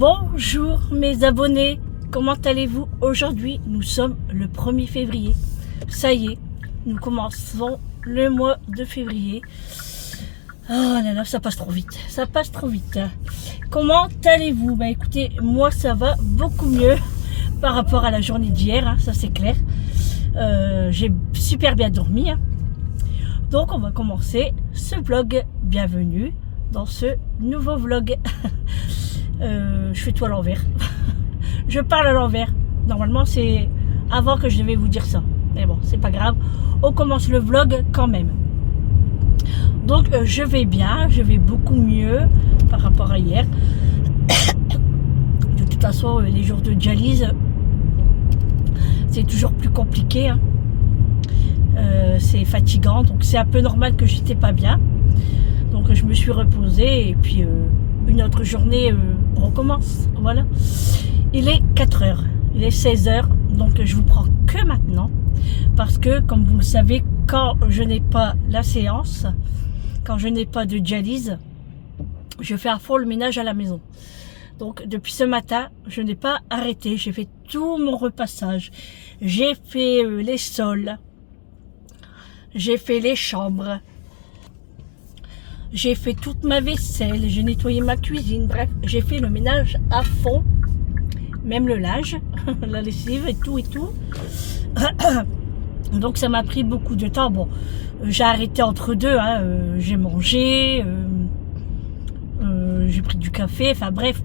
Bonjour mes abonnés, comment allez-vous? Aujourd'hui, nous sommes le 1er février. Ça y est, nous commençons le mois de février. Oh là là, ça passe trop vite, ça passe trop vite. Comment allez-vous? Bah écoutez, moi ça va beaucoup mieux par rapport à la journée d'hier, hein, ça c'est clair. J'ai super bien dormi. Hein. Donc on va commencer ce vlog. Bienvenue dans ce nouveau vlog. Je fais tout à l'envers. Je parle à l'envers. Normalement, c'est avant que je devais vous dire ça. Mais bon, c'est pas grave. On commence le vlog quand même. Donc, je vais bien. Je vais beaucoup mieux par rapport à hier. De toute façon, les jours de dialyse, c'est toujours plus compliqué. Hein. C'est fatigant. Donc, c'est un peu normal que j'étais pas bien. Donc, je me suis reposée. Et puis, une autre journée... on recommence, voilà. Il est 4h, il est 16h, donc je vous prends que maintenant, parce que, comme vous le savez, quand je n'ai pas la séance, quand je n'ai pas de dialyse, je fais à fond le ménage à la maison. Donc, depuis ce matin, je n'ai pas arrêté, j'ai fait tout mon repassage, j'ai fait les sols, j'ai fait les chambres, j'ai fait toute ma vaisselle, j'ai nettoyé ma cuisine, bref, j'ai fait le ménage à fond, même le linge, la lessive et tout et tout. Donc ça m'a pris beaucoup de temps. Bon, j'ai arrêté entre deux, hein, j'ai mangé, j'ai pris du café, enfin bref,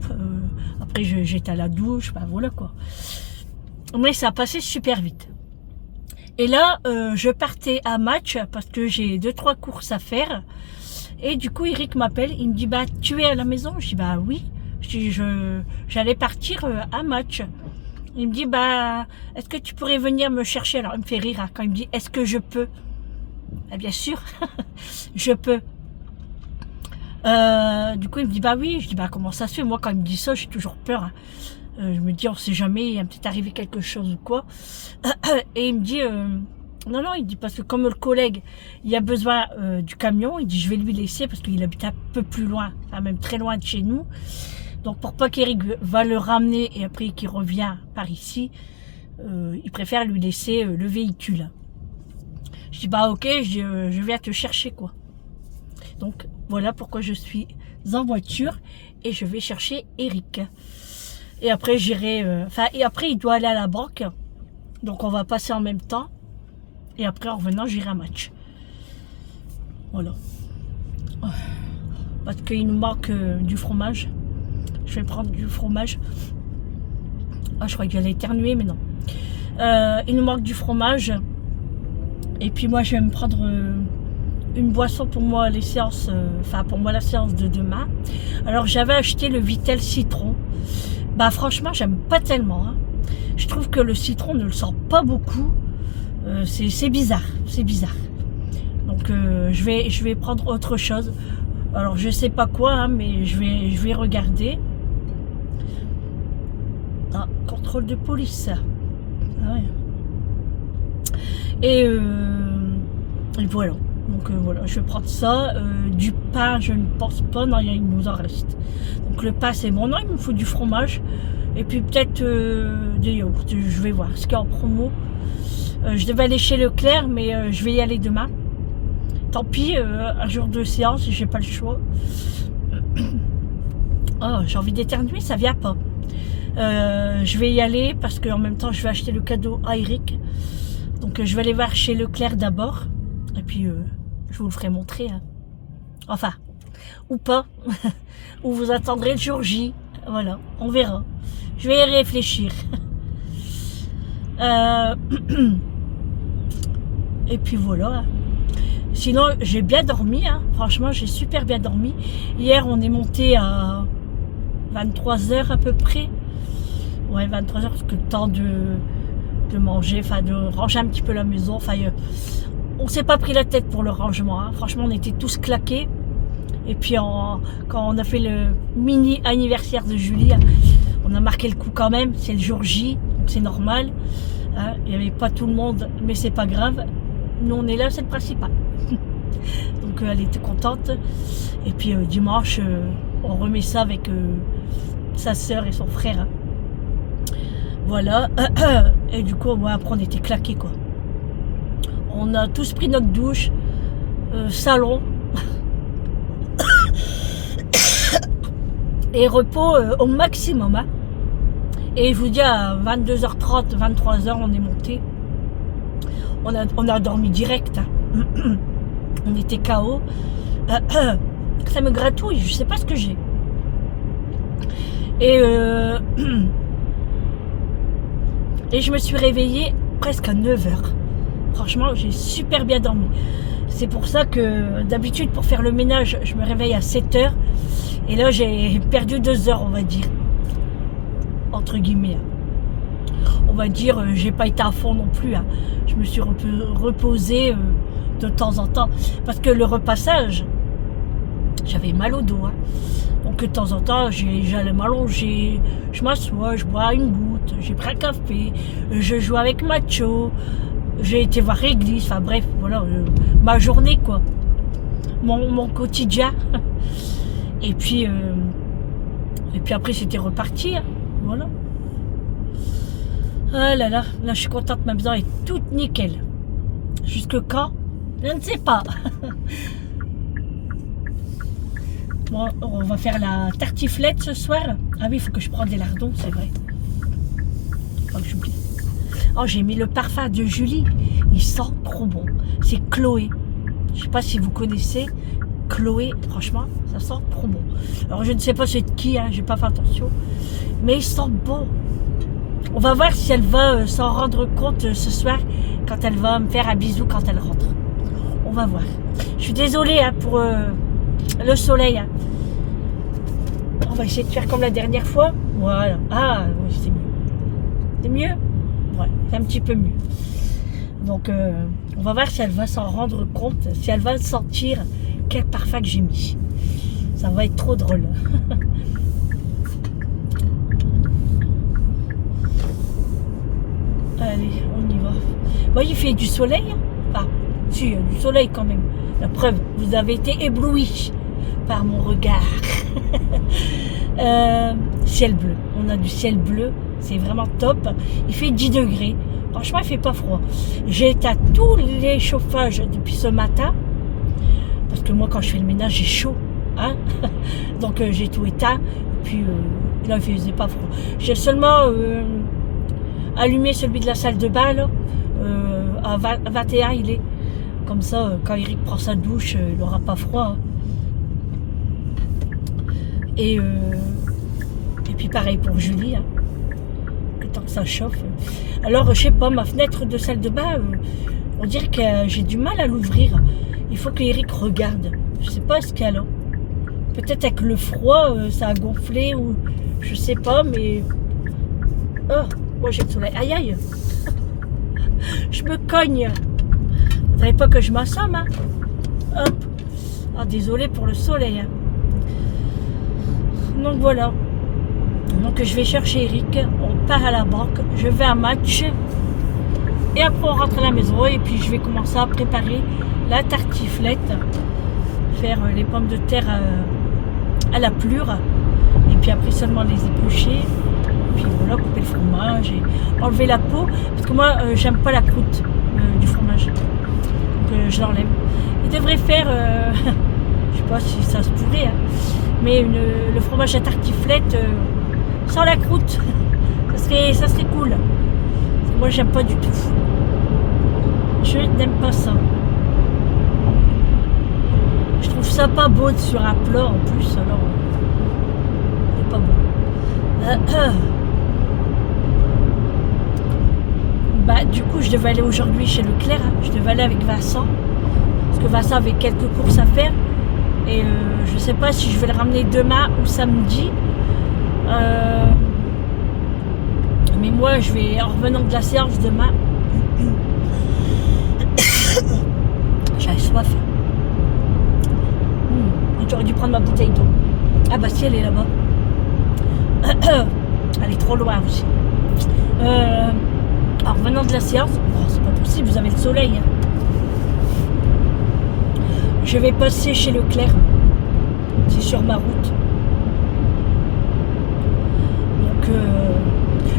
après j'étais à la douche, ben voilà quoi. Mais ça a passé super vite. Et là, je partais à match parce que j'ai 2-3 courses à faire. Et du coup, Eric m'appelle, il me dit, bah, tu es à la maison? Je dis, bah oui. J'allais partir à match. Il me dit, bah, est-ce que tu pourrais venir me chercher? Alors, il me fait rire hein, quand il me dit, est-ce que je peux? Ah, bien sûr, je peux. Du coup, il me dit, bah oui. Je dis, bah, comment ça se fait? Moi, quand il me dit ça, j'ai toujours peur. Hein. Je me dis, on sait jamais, il va peut-être arriver quelque chose ou quoi. Et il me dit... non, non, il dit parce que comme le collègue, il a besoin du camion, il dit je vais lui laisser parce qu'il habite un peu plus loin, enfin même très loin de chez nous. Donc pour pas qu'Eric va le ramener et après qu'il revient par ici, il préfère lui laisser le véhicule. Je dis bah ok, je viens te chercher quoi. Donc voilà pourquoi je suis en voiture et je vais chercher Eric. Et après j'irai, et après il doit aller à la banque, donc on va passer en même temps. Et après, en revenant, j'irai à match. Voilà. Parce qu'il nous manque du fromage. Je vais prendre du fromage. Ah, je crois qu'il allait éternuer, mais non. Il nous manque du fromage. Et puis moi, je vais me prendre une boisson pour moi, les séances, pour moi, la séance de demain. Alors, j'avais acheté le Vitel citron. Bah, franchement, j'aime pas tellement. Hein. Je trouve que le citron ne le sent pas beaucoup. C'est bizarre, c'est bizarre. Donc, je vais prendre autre chose. Alors, je sais pas quoi, hein, mais je vais regarder. Ah, contrôle de police. Ah ouais. Et voilà. Donc voilà, je vais prendre ça. Du pain, je ne pense pas. Non, il nous en reste. Donc le pain, c'est bon. Non, il me faut du fromage. Et puis peut-être des yaourts. Je vais voir ce qu'il y a en promo. Je devais aller chez Leclerc, mais je vais y aller demain. Tant pis, un jour de séance, j'ai pas le choix. Oh, j'ai envie d'éternuer, ça vient pas. Je vais y aller parce qu'en même temps, je vais acheter le cadeau à Eric. Donc je vais aller voir chez Leclerc d'abord. Et puis je vous le ferai montrer. Hein. Enfin, ou pas. Ou vous attendrez le jour J. Voilà, on verra. Je vais y réfléchir. Et puis voilà. Sinon, j'ai bien dormi. Hein. Franchement, j'ai super bien dormi. Hier, on est monté à 23h à peu près. Ouais, 23h, parce que le temps de manger, enfin de ranger un petit peu la maison. Enfin, on s'est pas pris la tête pour le rangement. Hein. Franchement, on était tous claqués. Et puis, quand on a fait le mini anniversaire de Julie, on a marqué le coup quand même. C'est le jour J, donc c'est normal. Hein. Il n'y avait pas tout le monde, mais c'est pas grave. Nous, on est là, c'est le principal. Donc, elle était contente. Et puis, dimanche, on remet ça avec sa sœur et son frère. Hein. Voilà. Et du coup, après, on était claqués, quoi. On a tous pris notre douche. Salon. Et repos au maximum. Hein. Et je vous dis, à 22h30, 23h, on est monté. On a dormi direct. Hein. On était KO. Ça me gratouille, je sais pas ce que j'ai. Et je me suis réveillée presque à 9h. Franchement, j'ai super bien dormi. C'est pour ça que d'habitude, pour faire le ménage, je me réveille à 7h. Et là, j'ai perdu 2 heures, on va dire. Entre guillemets. On va dire, j'ai pas été à fond non plus. Hein. Je me suis reposée de temps en temps. Parce que le repassage, j'avais mal au dos. Hein. Donc de temps en temps, j'allais m'allonger, je m'assois, je bois une goutte, j'ai pris un café, je joue avec Macho, j'ai été voir l'église, enfin bref, voilà, ma journée quoi. Mon quotidien. Et puis après c'était reparti. Hein. Voilà. Ah là là, là je suis contente, ma maison est toute nickel. Jusque quand? Je ne sais pas. Bon, on va faire la tartiflette ce soir. Ah oui, il faut que je prenne des lardons, c'est vrai. Faut que j'oublie. Oh, j'ai mis le parfum de Julie. Il sent trop bon. C'est Chloé. Je ne sais pas si vous connaissez Chloé. Franchement, ça sent trop bon. Alors, je ne sais pas c'est de qui, hein, j'ai pas fait attention. Mais il sent bon. On va voir si elle va s'en rendre compte ce soir quand elle va me faire un bisou quand elle rentre. On va voir. Je suis désolée hein, pour le soleil. Hein. On va essayer de faire comme la dernière fois. Voilà. Ah, oui, c'est mieux. C'est mieux? Ouais, c'est un petit peu mieux. Donc, on va voir si elle va s'en rendre compte, si elle va sentir quel parfum que j'ai mis. Ça va être trop drôle. Allez, on y va. Bon, il fait du soleil. Ah, si, il y a du soleil quand même. La preuve, vous avez été éblouis par mon regard. Ciel bleu. On a du ciel bleu. C'est vraiment top. Il fait 10 degrés. Franchement, il fait pas froid. J'ai éteint tous les chauffages depuis ce matin. Parce que moi, quand je fais le ménage, j'ai chaud. Hein. Donc, j'ai tout éteint. Et puis, là, il faisait pas froid. J'ai seulement allumé celui de la salle de bain. Là. À 21, il est. Comme ça, quand Eric prend sa douche, il n'aura pas froid. Hein. Et puis pareil pour Julie. Hein. tant que ça chauffe. Alors, je sais pas, ma fenêtre de salle de bain, on dirait que j'ai du mal à l'ouvrir. Il faut que Eric regarde. Je sais pas ce qu'il y a là. Peut-être avec le froid, ça a gonflé ou je sais pas, mais... Oh, moi j'ai le soleil. Aïe, aïe. Je me cogne. Vous savez pas que je m'assomme, hein. Hop. Ah, désolé pour le soleil. Hein. Donc voilà. Donc je vais chercher Eric. On part à la banque. Je vais à un match. Et après on rentre à la maison. Et puis je vais commencer à préparer la tartiflette. Faire les pommes de terre à la plure. Et puis après seulement les éplucher. Puis voilà, couper le fromage et enlever la peau. Parce que moi, j'aime pas la croûte du fromage. Donc je l'enlève. Il devrait faire, je sais pas si ça se pourrait, hein, mais le fromage à tartiflette sans la croûte. Ça serait cool. Parce que moi, j'aime pas du tout. Je n'aime pas ça. Je trouve ça pas beau sur un plat en plus, alors c'est pas bon. Bah, du coup, je devais aller aujourd'hui chez Leclerc. Hein. Je devais aller avec Vincent. Parce que Vincent avait quelques courses à faire. Et je sais pas si je vais le ramener demain ou samedi. Mais moi, je vais, en revenant de la séance demain, j'avais soif. J'aurais dû prendre ma bouteille d'eau. Ah bah si, elle est là-bas. Elle est trop loin aussi. En revenant de la séance, oh, c'est pas possible, vous avez le soleil. Hein. Je vais passer chez Leclerc. C'est sur ma route. Donc,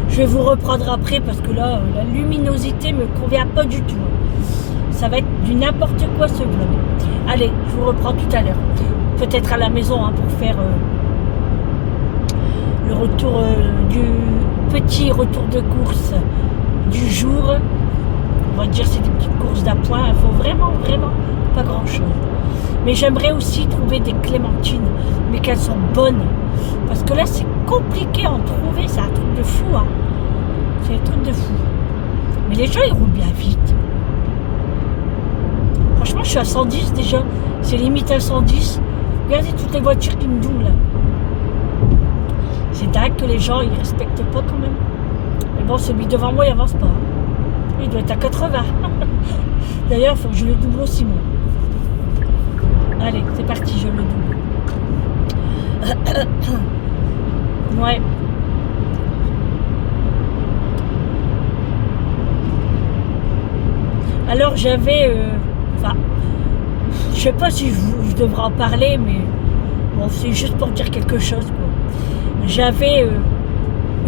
je vais vous reprendre après parce que là, la luminosité me convient pas du tout. Ça va être du n'importe quoi ce vlog. Allez, je vous reprends tout à l'heure. Peut-être à la maison hein, pour faire le retour du petit retour de course du jour. On va dire c'est des petites courses d'appoint. Il faut vraiment pas grand chose. Mais j'aimerais aussi trouver des clémentines, mais qu'elles sont bonnes. Parce que là c'est compliqué à en trouver, c'est un truc de fou. Hein. C'est un truc de fou. Mais les gens ils roulent bien vite. Franchement je suis à 110 déjà. C'est limite à 110. Regardez toutes les voitures qui me doublent. C'est dingue que les gens ils respectent pas quand même. Mais bon, celui devant moi il avance pas. Il doit être à 80. D'ailleurs, il faut que je le double aussi moi. Allez, c'est parti, je le double. Ouais. Alors j'avais... Enfin, je sais pas si je devrais en parler, mais bon, c'est juste pour dire quelque chose, quoi. J'avais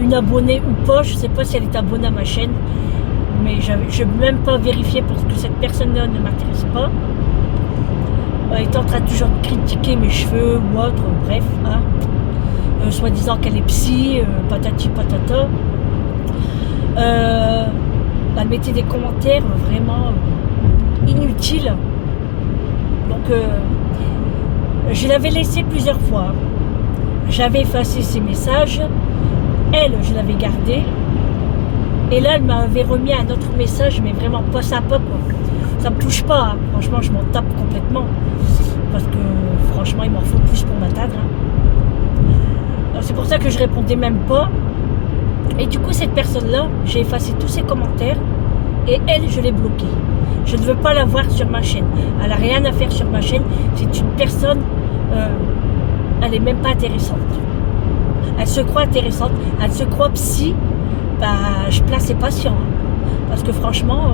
une abonnée ou pas, je sais pas si elle est abonnée à ma chaîne, mais je n'ai même pas vérifié parce que cette personne-là ne m'intéresse pas. Elle est en train toujours de critiquer mes cheveux ou autre, bref, hein. Soit disant qu'elle est psy, patati patata. Elle mettait des commentaires vraiment inutiles. Donc, je l'avais laissé plusieurs fois. J'avais effacé ses messages. Elle, je l'avais gardé. Et là, elle m'avait remis un autre message, mais vraiment pas sympa, quoi. Ça me touche pas, hein. Franchement, je m'en tape complètement. Parce que, franchement, il m'en faut plus pour m'atteindre. Hein. C'est pour ça que je répondais même pas. Et du coup, cette personne-là, j'ai effacé tous ses commentaires. Et elle, je l'ai bloquée. Je ne veux pas la voir sur ma chaîne. Elle n'a rien à faire sur ma chaîne. C'est une personne... elle n'est même pas intéressante. Elle se croit intéressante. Elle se croit psy. Bah, je place ses patients. Hein. Parce que franchement,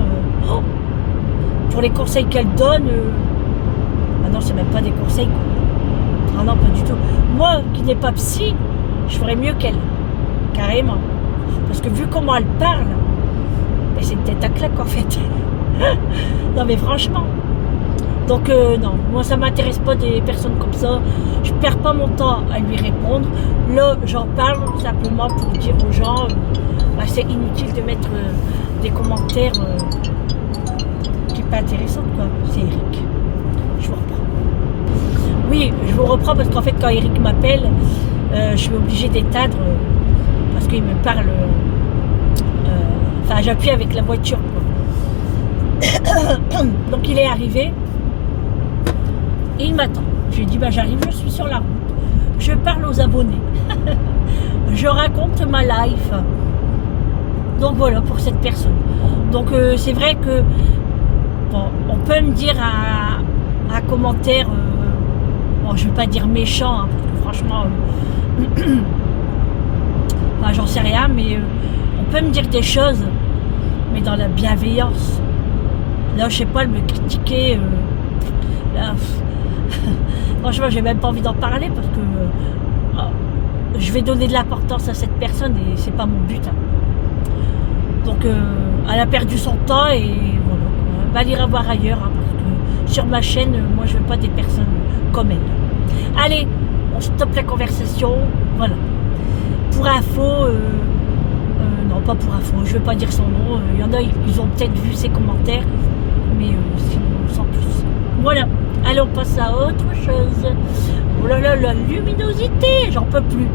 pour les conseils qu'elle donne, ah non, c'est même pas des conseils. Quoi. Ah non, pas du tout. Moi, qui n'ai pas psy, je ferais mieux qu'elle. Carrément. Parce que vu comment elle parle, ben c'est une tête à claque en fait. Non mais franchement. Donc non, moi ça m'intéresse pas des personnes comme ça. Je perds pas mon temps à lui répondre. Là, j'en parle simplement pour dire aux gens, bah, c'est inutile de mettre des commentaires qui sont pas intéressants quoi. C'est Eric. Je vous reprends. Oui, je vous reprends parce qu'en fait quand Eric m'appelle, je suis obligée d'éteindre parce qu'il me parle Enfin, j'appuie avec la voiture, quoi. Donc il est arrivé et il m'attend. Je lui ai dit, bah, j'arrive, je suis sur la route. Je parle aux abonnés. Je raconte ma life. Donc voilà pour cette personne. Donc c'est vrai que bon, on peut me dire un commentaire, bon, je ne vais pas dire méchant, hein, parce que franchement, enfin, j'en sais rien, mais on peut me dire des choses, mais dans la bienveillance. Là, je sais pas, me critiquer. Là, franchement, j'ai même pas envie d'en parler parce que je vais donner de l'importance à cette personne et c'est pas mon but. Hein. Donc, elle a perdu son temps et voilà. Elle va l'ira voir ailleurs hein, parce que sur ma chaîne, moi, je veux pas des personnes comme elle. Allez, on stoppe la conversation. Voilà. Pour info, non, pas pour info, je veux pas dire son nom. Il y en a, ils ont peut-être vu ses commentaires, mais sinon, sans plus. Voilà. Allez, on passe à autre chose. Oh là là, la luminosité, j'en peux plus.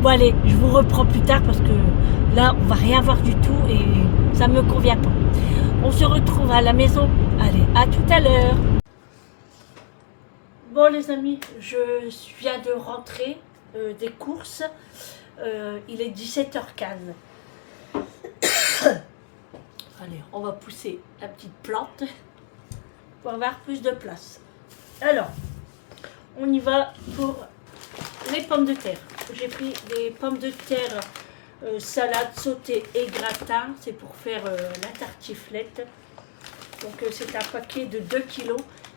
Bon, allez, je vous reprends plus tard parce que là, on va rien voir du tout et ça me convient pas. On se retrouve à la maison. Allez, à tout à l'heure. Bon, les amis, je viens de rentrer des courses. Il est 17h15. Allez, on va pousser la petite plante pour avoir plus de place. Alors, on y va pour les pommes de terre. J'ai pris des pommes de terre salade, sautée et gratin. C'est pour faire la tartiflette. Donc, c'est un paquet de 2 kg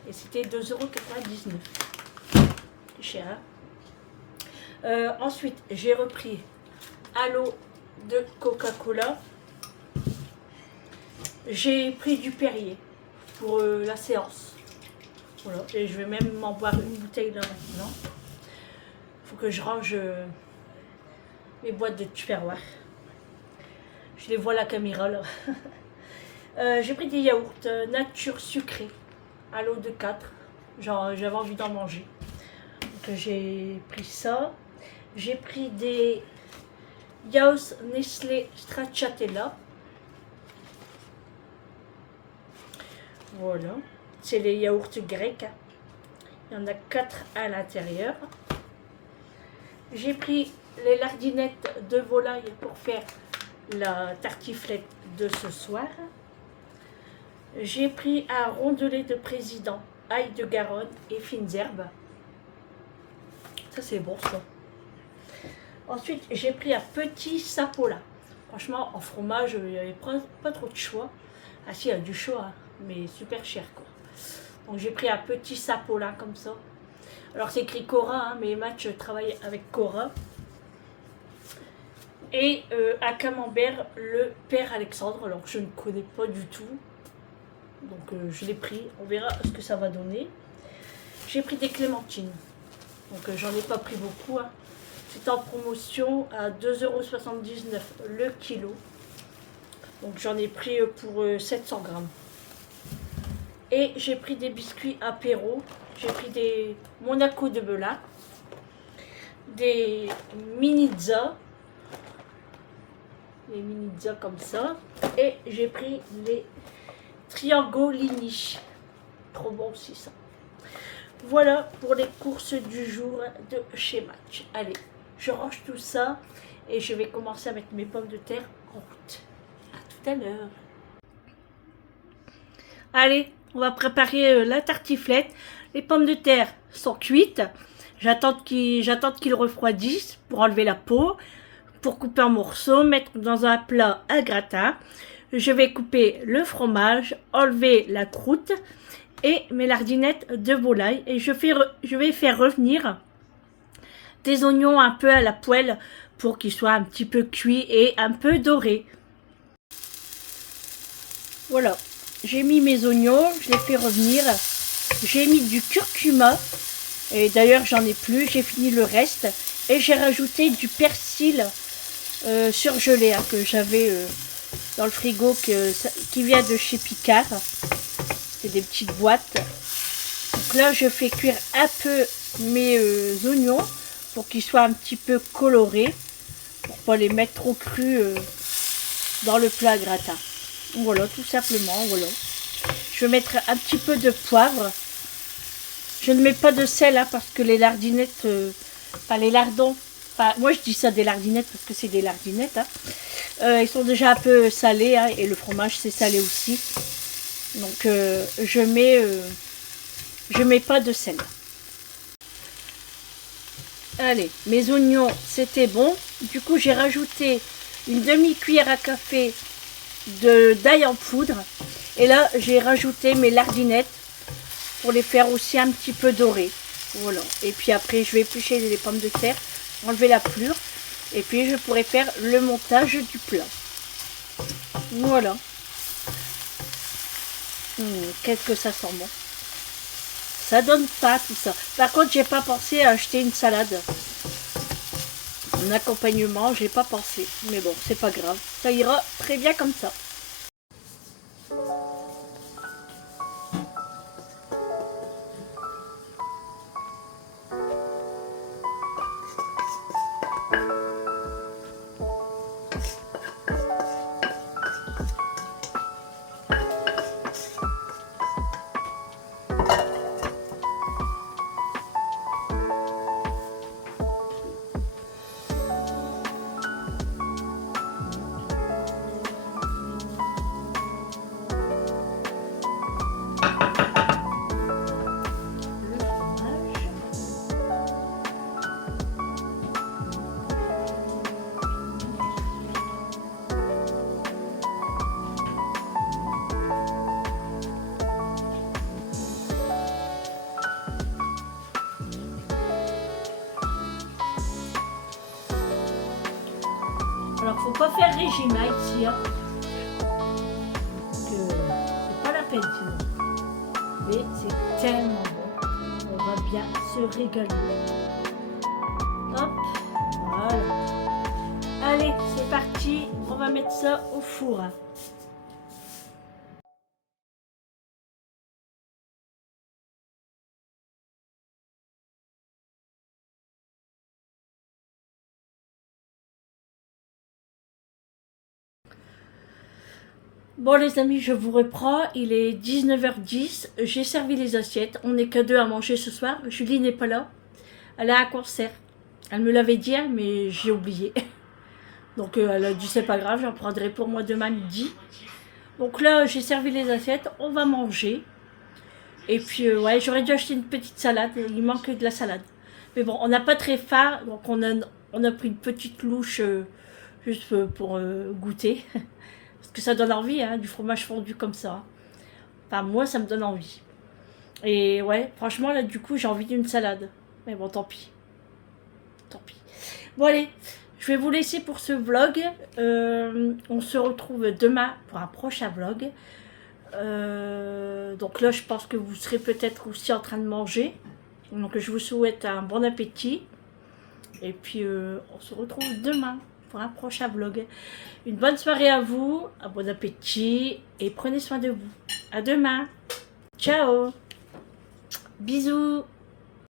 et c'était 2,99 €. C'est cher, hein. Ensuite, j'ai repris un lot de Coca-Cola. J'ai pris du Perrier pour la séance. Voilà. Et je vais même m'en boire une bouteille là maintenant. Il faut que je range mes boîtes de Tupperware. Je les vois à la caméra là. J'ai pris des yaourts nature sucrés. Un lot de 4. Genre, j'avais envie d'en manger. Donc j'ai pris ça. J'ai pris des yaourts Nestlé Stracciatella. Voilà. C'est les yaourts grecs. Il y en a 4 à l'intérieur. J'ai pris les lardinettes de volaille pour faire la tartiflette de ce soir. J'ai pris un rondelet de président, ail de Garonne et fines herbes. Ça c'est bon ça. Ensuite j'ai pris un petit sapola. Franchement en fromage il n'y avait pas trop de choix. Ah si il y a du choix hein, mais super cher quoi. Donc j'ai pris un petit sapola comme ça. Alors c'est écrit Cora hein, mais Match travaille avec Cora. Et à Camembert le Père Alexandre. Alors je ne connais pas du tout. Donc je l'ai pris, on verra ce que ça va donner. J'ai pris des clémentines. Donc j'en ai pas pris beaucoup. Hein. C'est en promotion à 2,79 € le kilo. Donc j'en ai pris pour 700 grammes. Et j'ai pris des biscuits apéro. J'ai pris des Monaco de Belin. Des mini-za. Les mini-za comme ça. Et j'ai pris les Triangolini. Trop bon aussi ça. Voilà pour les courses du jour de chez Match. Allez, je range tout ça et je vais commencer à mettre mes pommes de terre en route. À tout à l'heure. Allez, on va préparer la tartiflette. Les pommes de terre sont cuites. J'attends qu'ils refroidissent pour enlever la peau, pour couper en morceaux, mettre dans un plat à gratin. Je vais couper le fromage, enlever la croûte et mes lardinettes de volaille. Et je vais faire revenir des oignons un peu à la poêle pour qu'ils soient un petit peu cuits et un peu dorés. Voilà, j'ai mis mes oignons, je les fais revenir. J'ai mis du curcuma et d'ailleurs j'en ai plus, j'ai fini le reste. Et j'ai rajouté du persil surgelé hein, que j'avais dans le frigo qui vient de chez Picard. C'est des petites boîtes. Donc là, je fais cuire un peu mes oignons pour qu'ils soient un petit peu colorés. Pour pas les mettre trop crus dans le plat gratin. Voilà, tout simplement, voilà. Je vais mettre un petit peu de poivre. Je ne mets pas de sel hein, parce que les lardinettes, enfin les lardons, enfin moi je dis ça des lardinettes parce que c'est des lardinettes. Hein. Ils sont déjà un peu salés hein, et le fromage c'est salé aussi. Donc je mets pas de sel. Allez, mes oignons c'était bon. Du coup j'ai rajouté une demi-cuillère à café d'ail en poudre. Et là j'ai rajouté mes lardinettes pour les faire aussi un petit peu dorées. Voilà. Et puis après, je vais éplucher les pommes de terre, enlever la pelure. Et puis, je pourrai faire le montage du plat. Voilà. Qu'est-ce que ça sent bon. Ça donne pas tout ça. Par contre, j'ai pas pensé à acheter une salade. Un accompagnement, j'ai pas pensé. Mais bon, c'est pas grave. Ça ira très bien comme ça. Alors, faut pas faire régime hein, ici. Hein. C'est pas la peine sinon. Mais c'est tellement bon. On va bien se régaler. Hop, voilà. Allez, c'est parti. On va mettre ça au four. Bon les amis, je vous reprends, il est 19h10, j'ai servi les assiettes, on n'est que deux à manger ce soir, Julie n'est pas là, elle a un concert, elle me l'avait dit mais j'ai oublié, donc elle a dit c'est pas grave, j'en prendrai pour moi demain midi. Donc là j'ai servi les assiettes, on va manger, et puis ouais j'aurais dû acheter une petite salade, il manque de la salade, mais bon on n'a pas très faim, donc on a pris une petite louche juste pour goûter. Parce que ça donne envie, hein, du fromage fondu comme ça. Enfin, moi, ça me donne envie. Et ouais, franchement, là, du coup, j'ai envie d'une salade. Mais bon, tant pis. Tant pis. Bon, allez, je vais vous laisser pour ce vlog. On se retrouve demain pour un prochain vlog. Donc là, je pense que vous serez peut-être aussi en train de manger. Donc, je vous souhaite un bon appétit. Et puis, on se retrouve demain pour un prochain vlog. Une bonne soirée à vous, un bon appétit et prenez soin de vous. À demain. Ciao. Bisous.